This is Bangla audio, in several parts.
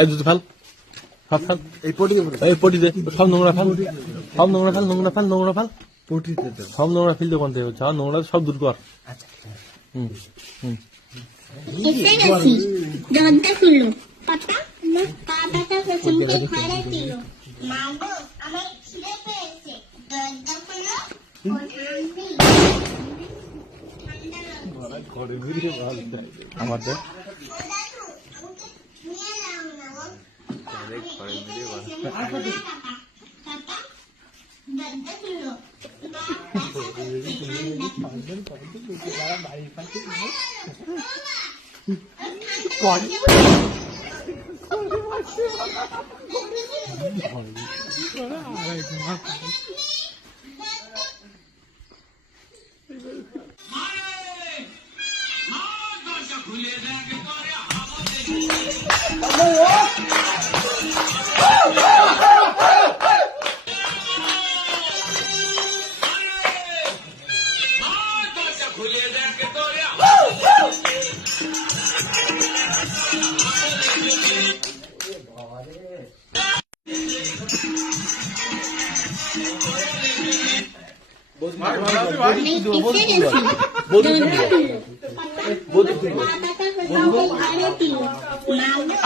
এই দুটো ফেল, সব ফেল, এই পটি দে, সব নোংরা ফেল, সব নোংরা ফেল, নোংরা ফেল, নোংরা ফেল, সব নোংরা ফেলতে কোন থেকে হচ্ছে, নোংরা সব দূর কর। এসে গেছি, দরজা খুললো, পাপা আমার কাটাটা পেছনকে খাড়াই দিল। মা গো, আমার খিদে পেয়েছে, দরজা খুললো, ও ঠান্ডি। আমার তো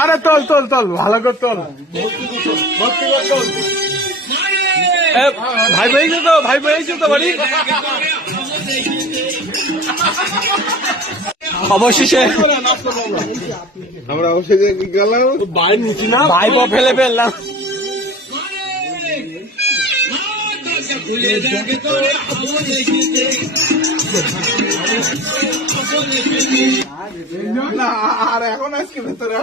আরে তোল তোল তোল ভালো করে তোল। ভাই বইছো তো, ভাই বইছো তো বাড়ি। অবশেষে আমরা অবশেষে গেলাম বাইর নিচি না, ভাই বউ ফেলে ফেললাম। আর এখন আজকে ভেতরে